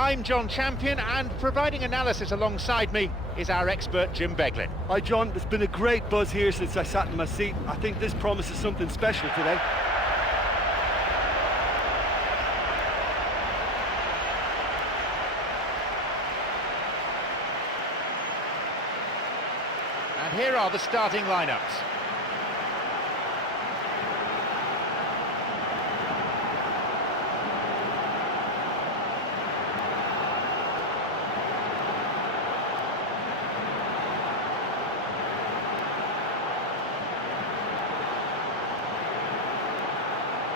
I'm John Champion, and providing analysis alongside me is our expert Jim Beglin. Hi John, there's been a great buzz here since I sat in my seat. I think this promises something special today. And here are the starting lineups.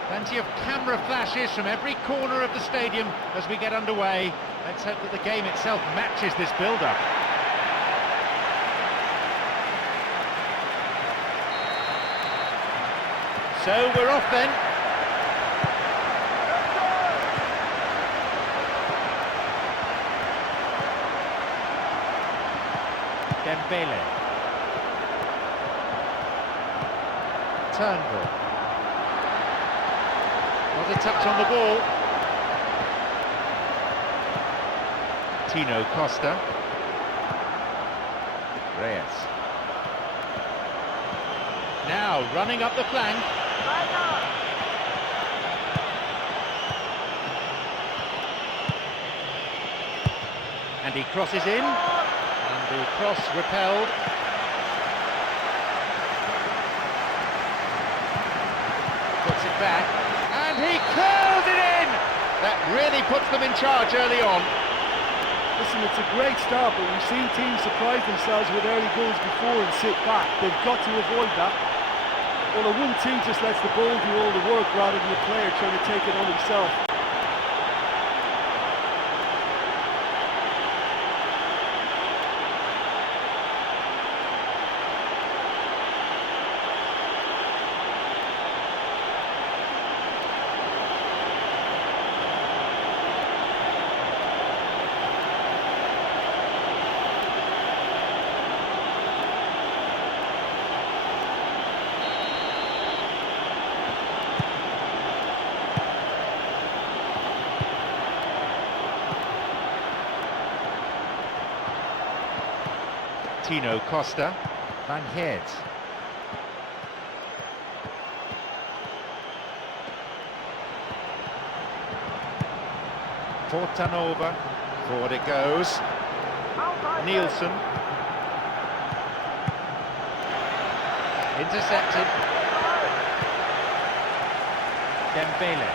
Plenty of camera flashes from every corner of the stadium as we get underway. Let's hope that the game itself matches this build-up. So we're off then. Dembele. Turnbull. Not a touch on the ball. Tino Costa. Reyes. Now running up the flank. And he crosses in. And the cross repelled. Puts it back. And he curls it in! That really puts them in charge early on. Listen, it's a great start, but we've seen teams surprise themselves with early goals before and sit back. They've got to avoid that. Well, a 1-2 just lets the ball do all the work rather than the player trying to take it on himself. Tino Costa, Van Heert. Fortanova, forward it goes. Nielsen. Intercepted. Dembele.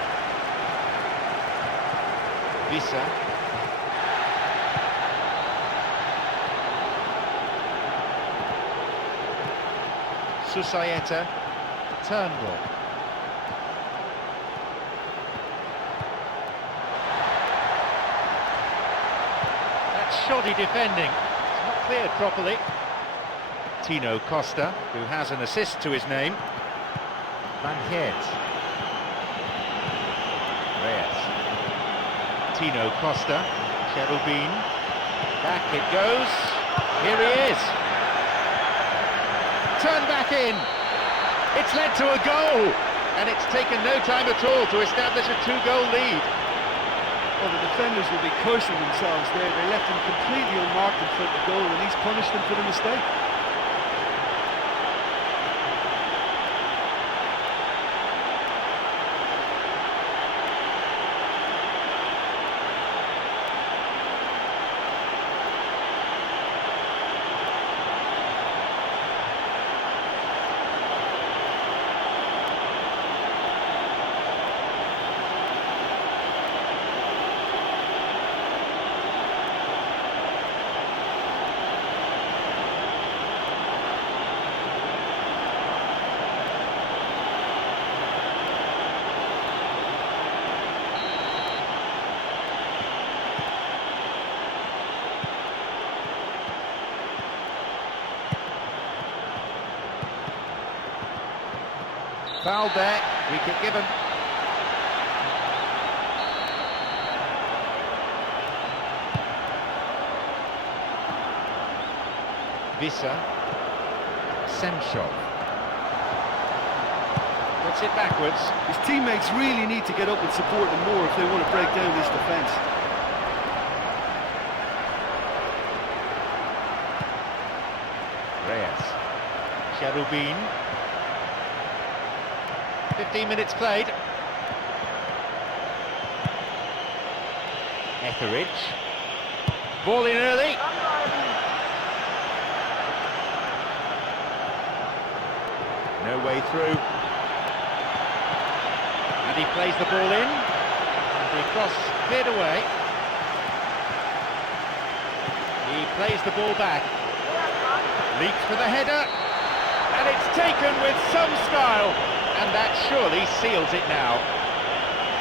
Visa. Susayeta, Turnbull. That's shoddy defending. It's not cleared properly. Tino Costa, who has an assist to his name. Van Heert. Reyes. Tino Costa, Cherubin. Back it goes. Here he is. Turn back in. It's led to a goal, and it's taken no time at all to establish a 2-goal lead. Well, the defenders will be cursing themselves there. They left him completely unmarked in front of the goal, and he's punished them for the mistake. Foul there, free kick given. Visa. Semchov. Puts it backwards. His teammates really need to get up and support him more if they want to break down this defence. Cherubin. 15 minutes played. Etheridge. Ball in early. No way through. And he plays the ball in. And the cross cleared away. He plays the ball back. Leaps for the header. And it's taken with some style. And that surely seals it now.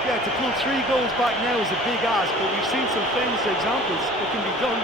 Yeah, to pull 3 goals back now is a big ask, but we've seen some famous examples. It can be done.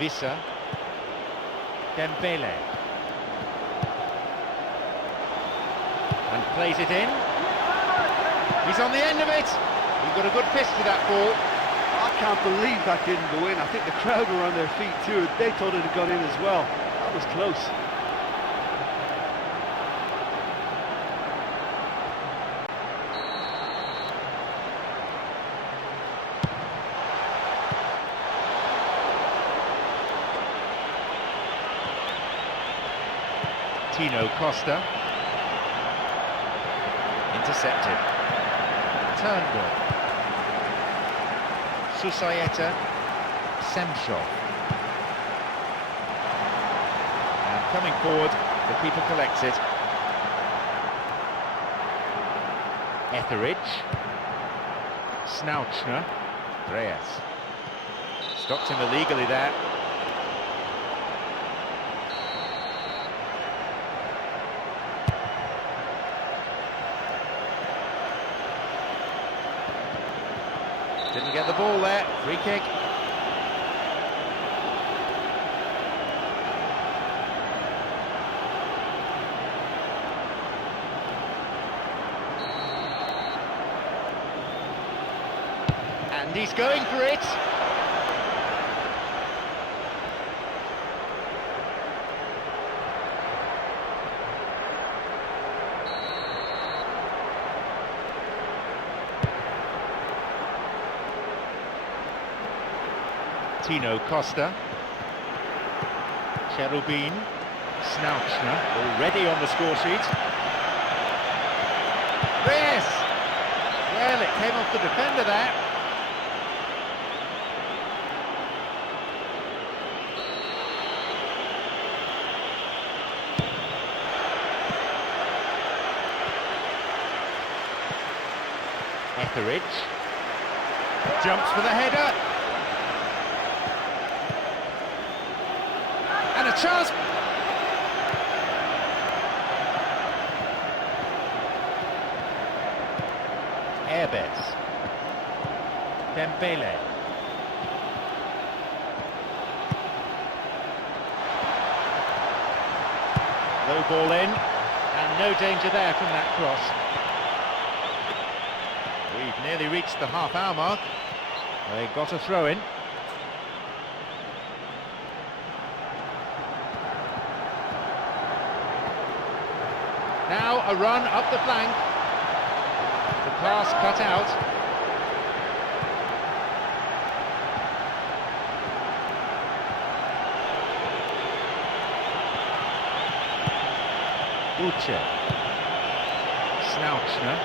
Vissa. Dembele. And plays it in. He's on the end of it. He got a good fist to that ball. I can't believe that didn't go in. I think the crowd were on their feet too. They thought it had gone in as well. That was close. Costa. Intercepted. Turnbull. Susayeta. Semshov. And coming forward, the keeper collects it. Etheridge. Snouchner. Reyes. Stopped him illegally there. Didn't get the ball there. Free kick. And he's going for it. Costa. Cherubin. Snouchner already on the score sheet. Reyes! Well, it came off the defender there. Etheridge. Jumps for the header. And a chance. Airbeds. Dembele. Low ball in, and no danger there from that cross. We've nearly reached the half-hour mark. They got a throw-in. Now a run up the flank. The pass cut out. Uche. Snouchner.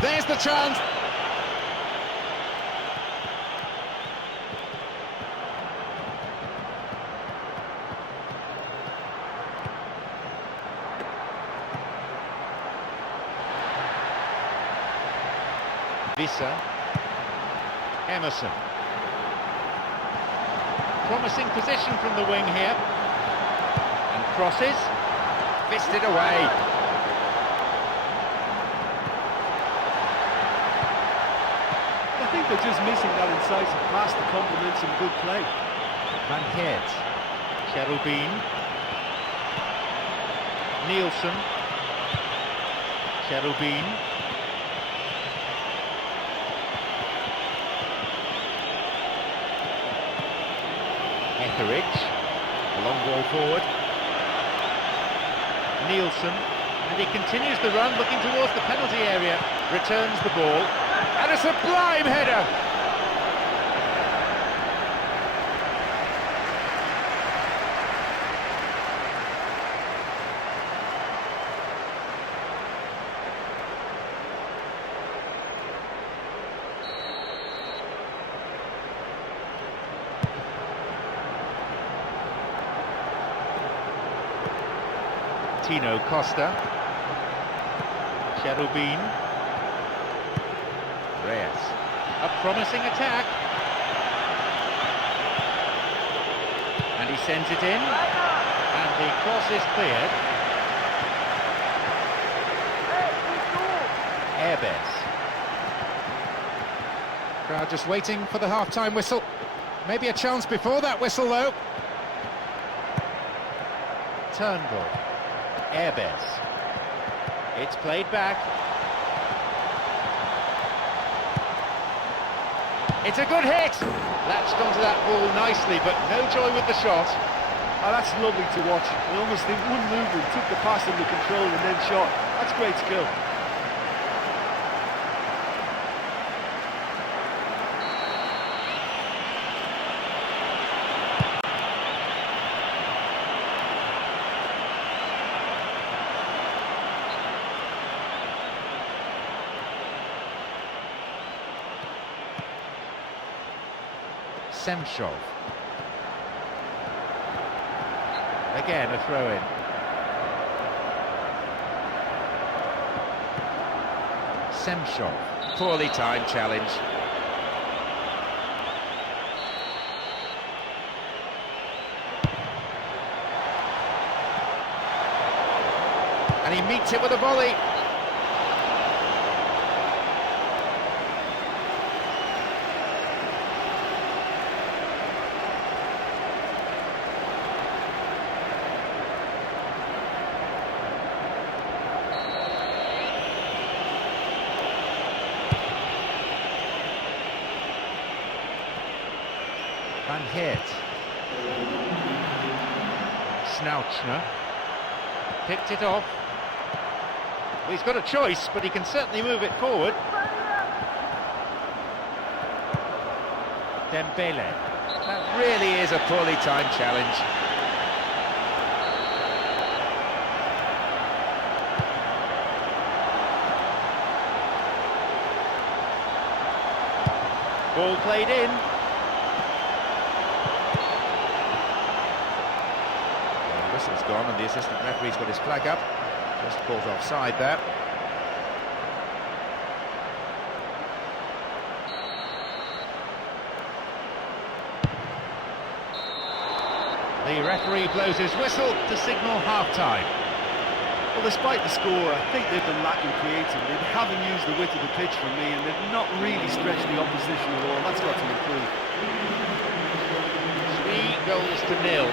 There's the chance. Vissa. Emerson. promising position from the wing here. And crosses, fisted away. I think they're just missing that incisive pass to complement some good play. Van Geert, Cherubin, Nielsen, Cherubin, Etheridge, a long ball forward, Nielsen, and he continues the run looking towards the penalty area, returns the ball, and a sublime header! Tino Costa, Cherubin, Reyes, a promising attack, and he sends it in, and the cross is cleared. Airbus. Crowd just waiting for the half-time whistle. Maybe a chance before that whistle though. Turnbull. Airbus. It's played back. It's a good hit! Latched onto that ball nicely, but no joy with the shot. Oh, that's lovely to watch. And almost in one movement, took the pass under control and then shot. That's great skill. Semchov. Again, a throw-in. Semchov. Poorly timed challenge. And he meets it with a volley. Van Geert. Snouchner. Picked it off. Well, he's got a choice, but he can certainly move it forward. Dembele. That really is a poorly timed challenge. Ball played in. Whistle's gone and the assistant referee's got his flag up. Just caught offside there. The referee blows his whistle to signal half-time. Well, despite the score, I think they've been lacking creativity. They haven't used the width of the pitch for me, and they've not really stretched the opposition at all. That's got to improve. 3-0 is the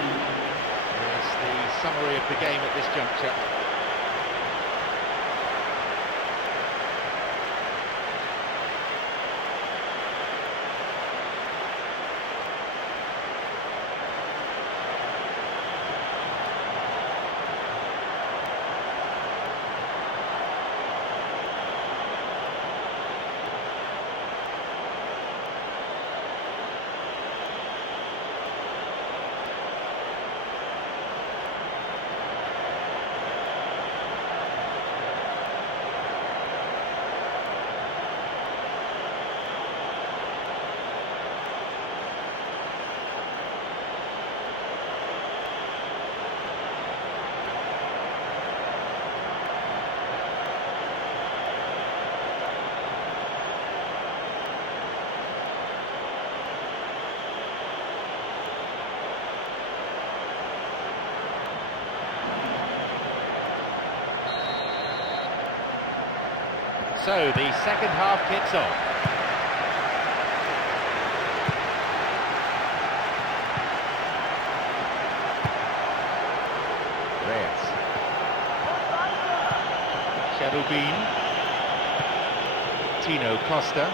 summary of the game at this juncture. So the second half kicks off. Reyes. Cherubin. Tino Costa.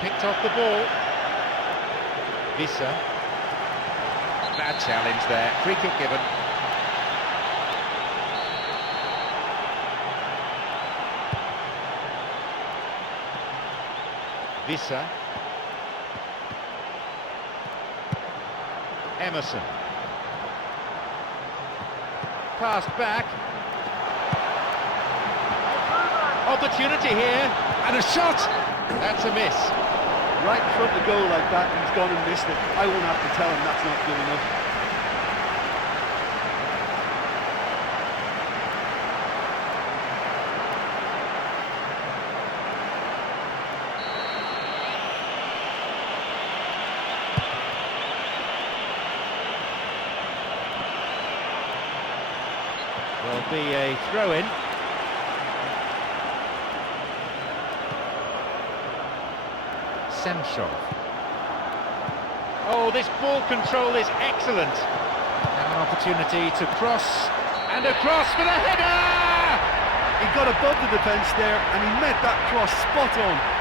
Picked off the ball. Vissa. Bad challenge there. Free kick given. Vissa. Emerson. Pass back. Opportunity here, and a shot! That's a miss. Right in front of the goal like that, he's gone and missed it. I won't have to tell him that's not good enough. Will be a throw-in. Semshov. Oh, this ball control is excellent. Now an opportunity to cross, and a cross for the header! He got above the defence there, and he met that cross spot on.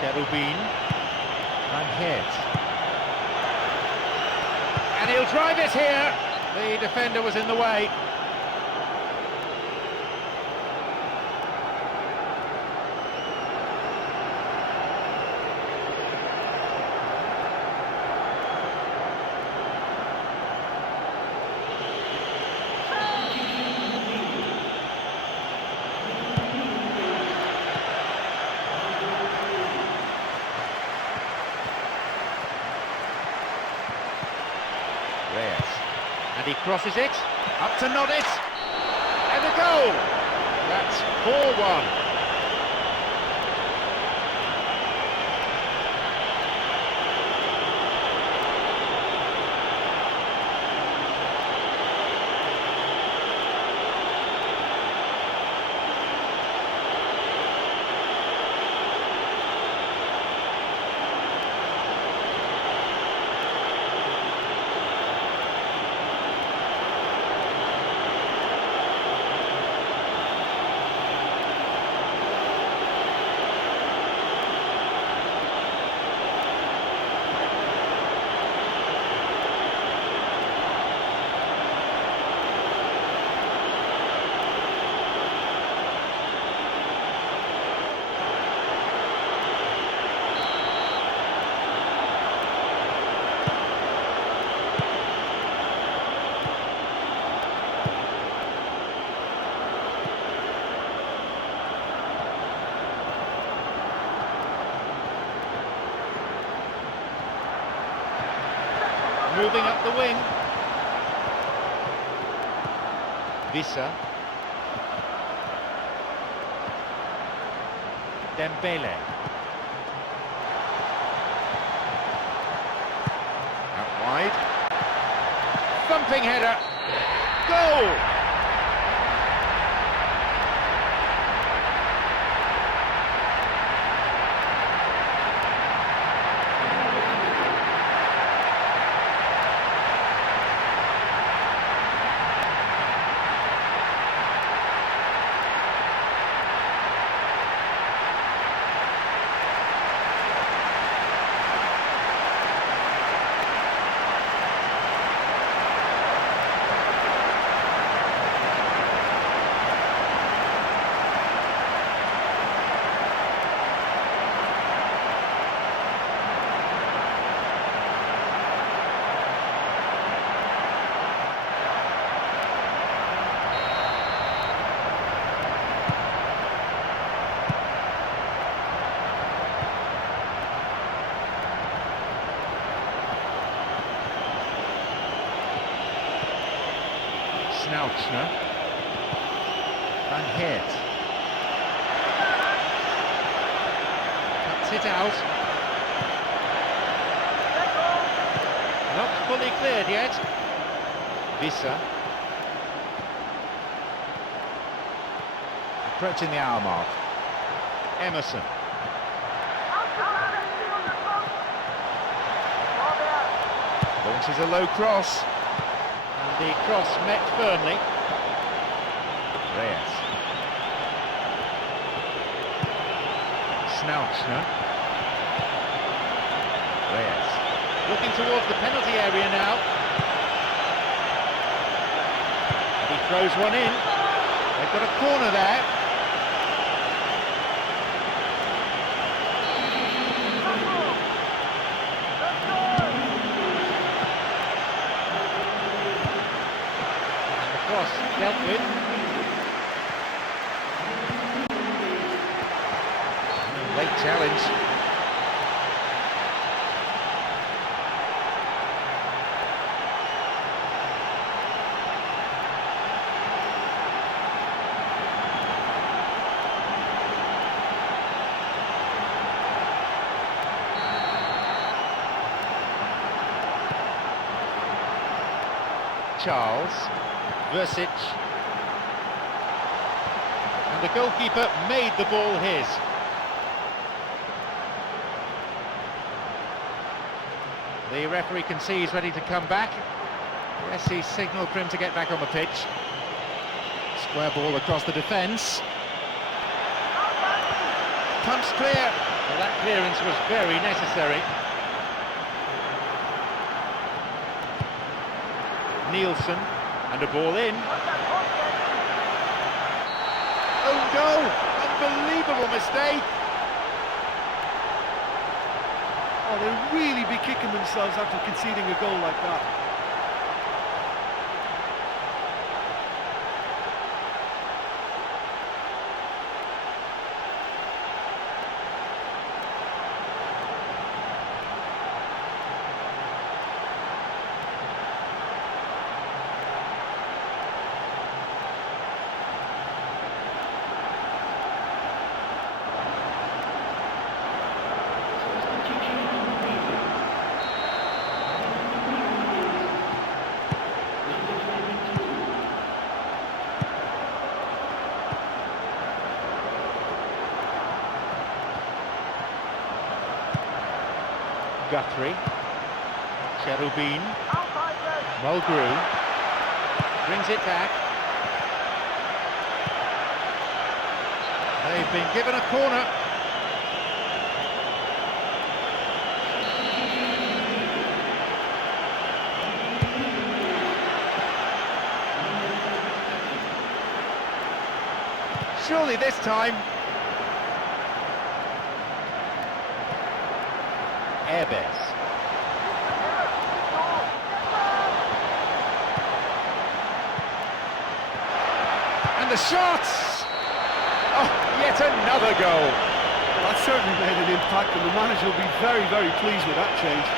Cherubin, and hit. And he'll drive it here. The defender was in the way. Reyes. And he crosses it, up to nod it, and a goal! That's 4-1. Moving up the wing. Vissa. Dembele. Out wide. Thumping header. Goal! Snouchner. Van Heert. Cuts it out. Not fully cleared yet. Vissa. Approaching the hour mark. Emerson. Launches a low cross. And the cross met firmly. Reyes. Snouchner. Reyes. Looking towards the penalty area now. And he throws one in. They've got a corner there. Cross dealt with. Late challenge. Charles. Versic, and the goalkeeper made the ball his. The referee can see he's ready to come back. Yes, he signalled for him to get back on the pitch. Square ball across the defence. Punched clear. Well, that clearance was very necessary. Nielsen. And a ball in. Own goal! Unbelievable mistake! Oh, they'll really be kicking themselves after conceding a goal like that. Guthrie, Cherubin, Mulgrew, brings it back. They've been given a corner. Surely this time. Airbus. And the shots! Oh, yet another goal. Well, that certainly made an impact, and the manager will be very, very pleased with that change.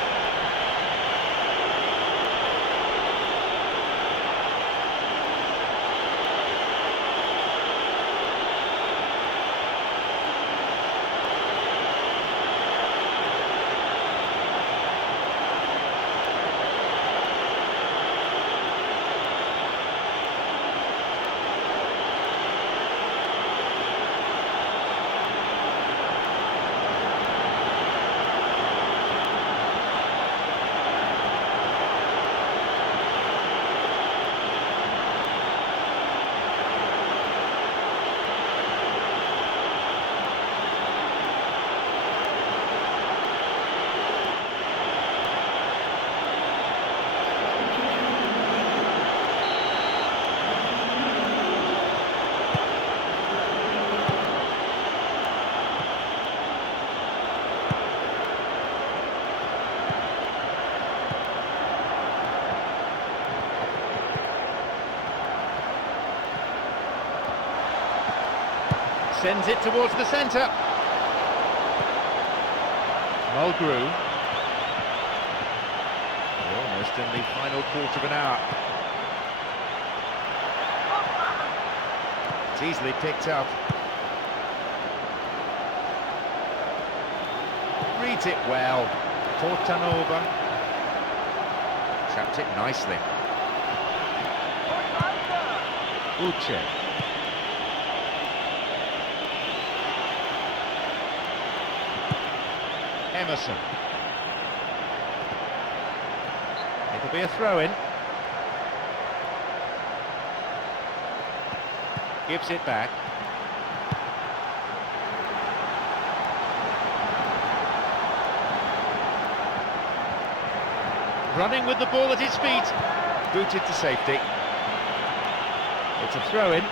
Sends it towards the centre. Mulgrew. Almost in the final quarter of an hour. It's easily picked up. Reads it well. Fortanova. Trapped it nicely. Uche. Emerson. It'll be a throw-in. Gives it back. Running with the ball at his feet. Booted to safety. It's a throw-in.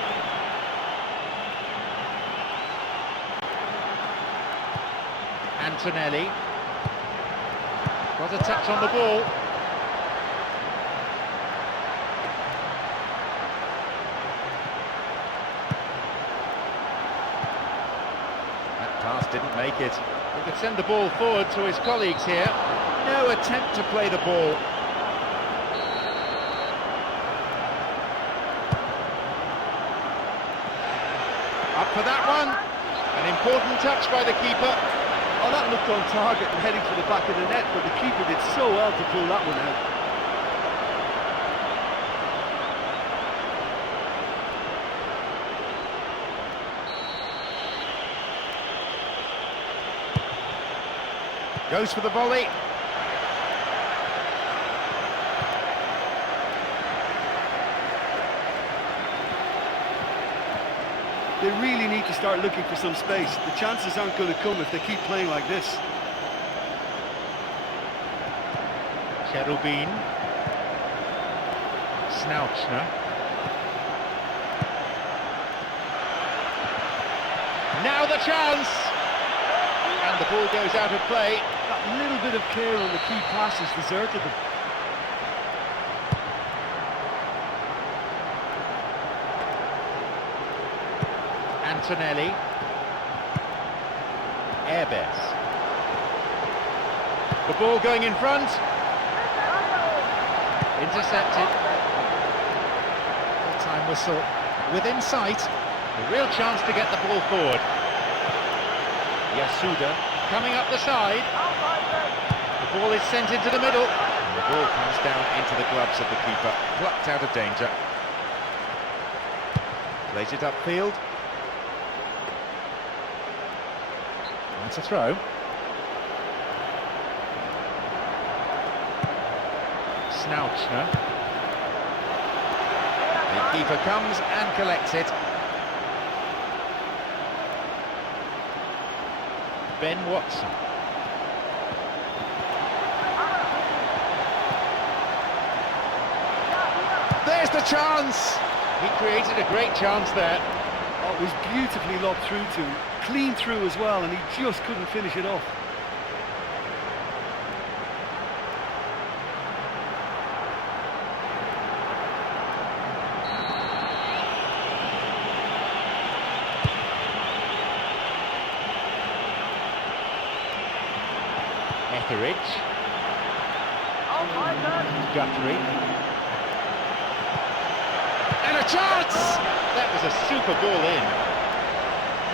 Antonelli. Got a touch on the ball. That pass didn't make it. He could send the ball forward to his colleagues here. No attempt to play the ball. Up for that one. An important touch by the keeper. Oh, that looked on target and heading for the back of the net, but the keeper did so well to pull that one out. Goes for the volley. They really need to start looking for some space. The chances aren't going to come if they keep playing like this. Cherubin. Snouchner. Now the chance! And the ball goes out of play. That little bit of care on the key passes deserted them. Antonelli. Airbes. The ball going in front. Intercepted. Full-time whistle within sight. A real chance to get the ball forward. Yasuda coming up the side. The ball is sent into the middle. And the ball comes down into the gloves of the keeper. Plucked out of danger. Plays it upfield. That's a throw. Snouchner. The keeper comes and collects it. Ben Watson. There's the chance! He created a great chance there. Oh, it was beautifully lobbed through to him. Clean through as well, and he just couldn't finish it off. Etheridge. Guthrie. And a chance! That was a super ball in.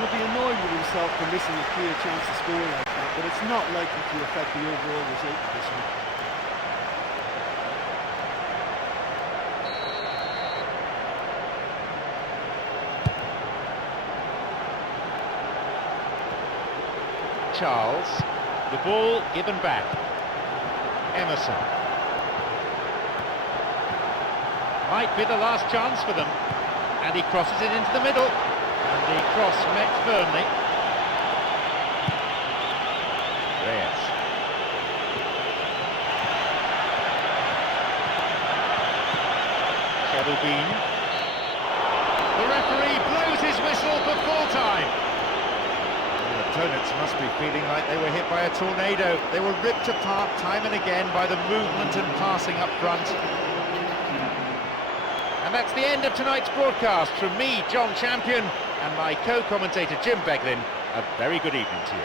He'll be annoyed with himself for missing a clear chance to score like that, but it's not likely to affect the overall result of this one. Charles. The ball given back. Emerson. Might be the last chance for them. And he crosses it into the middle. And the cross met firmly. Reyes. Cherubin. The referee blows his whistle for full time. Opponents must be feeling like they were hit by a tornado. They were ripped apart time and again by the movement and passing up front. And that's the end of tonight's broadcast. From me, John Champion, and my co-commentator Jim Beglin, a very good evening to you.